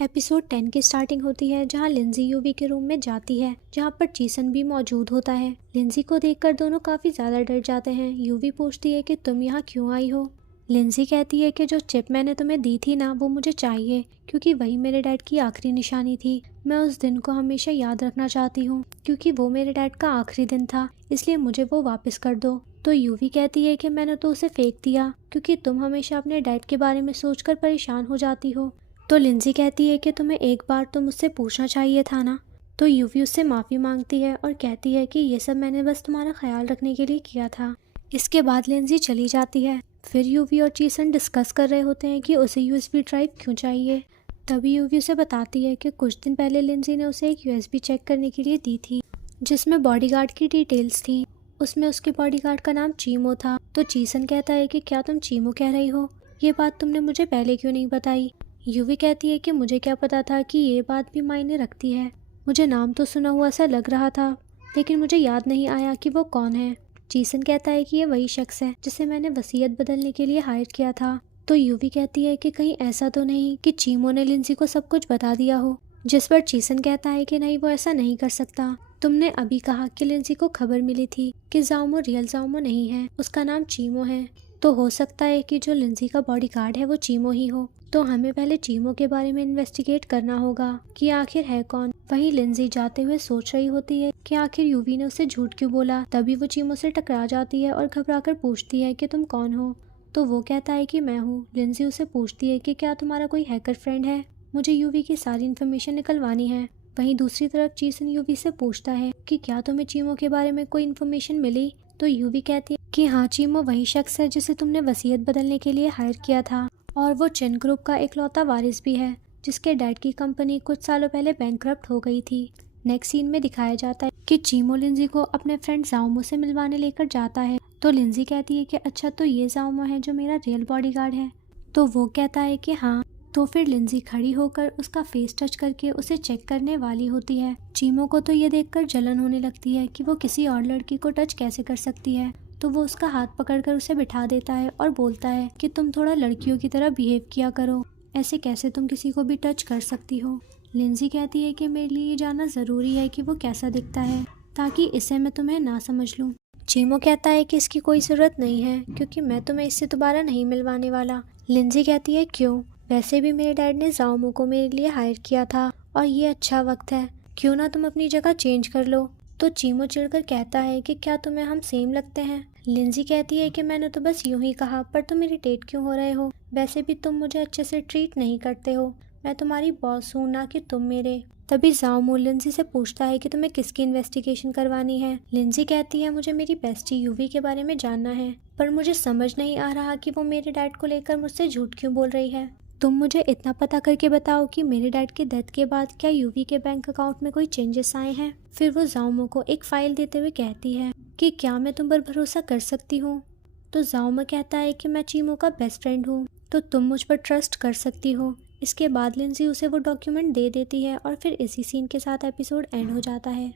Episode 10 की starting होती है जहां लिंजी यूवी के रूम में जाती है जहां पर चीसन भी मौजूद होता है। लिंजी को देखकर दोनों काफी ज्यादा डर जाते हैं। यूवी पूछती है कि तुम यहाँ क्यों आई हो। लिंजी कहती है कि जो चिप मैंने तुम्हें दी थी ना वो मुझे चाहिए क्योंकि वही मेरे डैड की आखिरी निशानी थी। मैं उस दिन को हमेशा याद रखना चाहती हूँ क्योंकि वो मेरे डैड का आखिरी दिन था, इसलिए मुझे वो वापस कर दो। तो यूवी कहती है कि मैंने तो उसे फेंक दिया क्योंकि तुम हमेशा अपने डैड के बारे में सोचकर परेशान हो जाती हो। तो लिंजी कहती है कि तुम्हें एक बार तो मुझसे पूछना चाहिए था ना। तो यूवी उससे माफ़ी मांगती है और कहती है कि ये सब मैंने बस तुम्हारा ख्याल रखने के लिए किया था। इसके बाद लिंजी चली जाती है। फिर यूवी और चीसन डिस्कस कर रहे होते हैं कि उसे यूएसबी ड्राइव क्यों चाहिए। तभी यूवी उसे बताती है कि कुछ दिन पहले लिंजी ने उसे एक यूएसबी चेक करने के लिए दी थी जिसमें बॉडीगार्ड की डिटेल्स थी। उसमें उसके बॉडीगार्ड का नाम चीमो था। तो चीसन कहता है कि क्या तुम चीमो कह रही हो, ये बात तुमने मुझे पहले क्यों नहीं बताई। यूवी कहती है कि मुझे क्या पता था कि ये बात भी मायने रखती है। मुझे नाम तो सुना हुआ सा लग रहा था लेकिन मुझे याद नहीं आया कि वो कौन है। चीसन कहता है कि ये वही शख्स है जिसे मैंने वसीयत बदलने के लिए हायर किया था। तो यूवी कहती है कि कहीं ऐसा तो नहीं कि चीमो ने लिंजी को सब कुछ बता दिया हो। जिस पर चीसन कहता है कि नहीं, वो ऐसा नहीं कर सकता। तुमने अभी कहा कि लिंजी को खबर मिली थी कि जाओमो रियल जाओमो नहीं है, उसका नाम चीमो है। तो हो सकता है कि जो लिंजी का बॉडीगार्ड है वो चीमो ही हो। तो हमें पहले चीमो के बारे में इन्वेस्टिगेट करना होगा कि आखिर है कौन। वहीं लिंजी जाते हुए सोच रही होती है कि आखिर यूवी ने उसे झूठ क्यों बोला। तभी वो चीमो से टकरा जाती है और घबराकर पूछती है कि तुम कौन हो। तो वो कहता है कि मैं हूँ। लिंजी उसे पूछती है कि क्या तुम्हारा कोई हैकर फ्रेंड है, मुझे यूवी की सारी इन्फॉर्मेशन निकलवानी है। वहीं दूसरी तरफ चीसन यूवी से पूछता है कि क्या तुम्हें चीमो के बारे में कोई इन्फॉर्मेशन मिली। तो यूवी कहती है कि हाँ, चीमो वही शख्स है जिसे तुमने वसीयत बदलने के लिए हायर किया था और वो चिन ग्रुप का इकलौता वारिस भी है जिसके डैड की कंपनी कुछ सालों पहले बैंकरप्ट हो गई थी। नेक्स्ट सीन में दिखाया जाता है कि चीमो लिंजी को अपने फ्रेंड जाओमो से मिलवाने लेकर जाता है। तो लिंजी कहती है कि अच्छा, तो ये जाओमो है जो मेरा रियल बॉडीगार्ड है। तो वो कहता है कि हाँ। तो फिर लिंजी खड़ी होकर उसका फेस टच करके उसे चेक करने वाली होती है। चीमो को तो ये देखकर जलन होने लगती है कि वो किसी और लड़की को टच कैसे कर सकती है। तो वो उसका हाथ पकड़कर उसे बिठा देता है और बोलता है कि तुम थोड़ा लड़कियों की तरह बिहेव किया करो, ऐसे कैसे तुम किसी को भी टच कर सकती हो। लिंजी कहती है कि मेरे लिए जानना ज़रूरी है कि वो कैसा दिखता है ताकि इसे मैं तुम्हें ना समझ लूँ। चीमो कहता है कि इसकी कोई ज़रूरत नहीं है क्योंकि मैं तुम्हें इससे दोबारा नहीं मिलवाने वाला। लिंजी कहती है क्यों, वैसे भी मेरे डैड ने जाओमो को मेरे लिए हायर किया था और ये अच्छा वक्त है, क्यों ना तुम अपनी जगह चेंज कर लो। तो चीमो चिढ़कर कहता है कि क्या तुम्हें हम सेम लगते हैं। लिंजी कहती है कि मैंने तो बस यूं ही कहा, पर तुम इरिटेट क्यों हो रहे हो, वैसे भी तुम मुझे अच्छे से ट्रीट नहीं करते हो, मैं तुम्हारी बॉस हूँ ना कि तुम मेरे। तभी जाओमो लिंजी से पूछता है कि तुम्हें किसकी इन्वेस्टिगेशन करवानी है। लिंजी कहती है मुझे मेरी बेस्टी यूवी के बारे में जानना है, पर मुझे समझ नहीं आ रहा कि वो मेरे डैड को लेकर मुझसे झूठ क्यों बोल रही है। तुम मुझे इतना पता करके बताओ कि मेरे डैड के डेथ के बाद क्या यूवी के बैंक अकाउंट में कोई चेंजेस आए हैं। फिर वो जाओमो को एक फाइल देते हुए कहती है कि क्या मैं तुम पर भरोसा कर सकती हूँ। तो जाओमो कहता है कि मैं चीमो का बेस्ट फ्रेंड हूँ तो तुम मुझ पर ट्रस्ट कर सकती हो। इसके बाद लिंजी उसे वो डॉक्यूमेंट दे देती है और फिर इसी सीन के साथ एपिसोड एंड हो जाता है।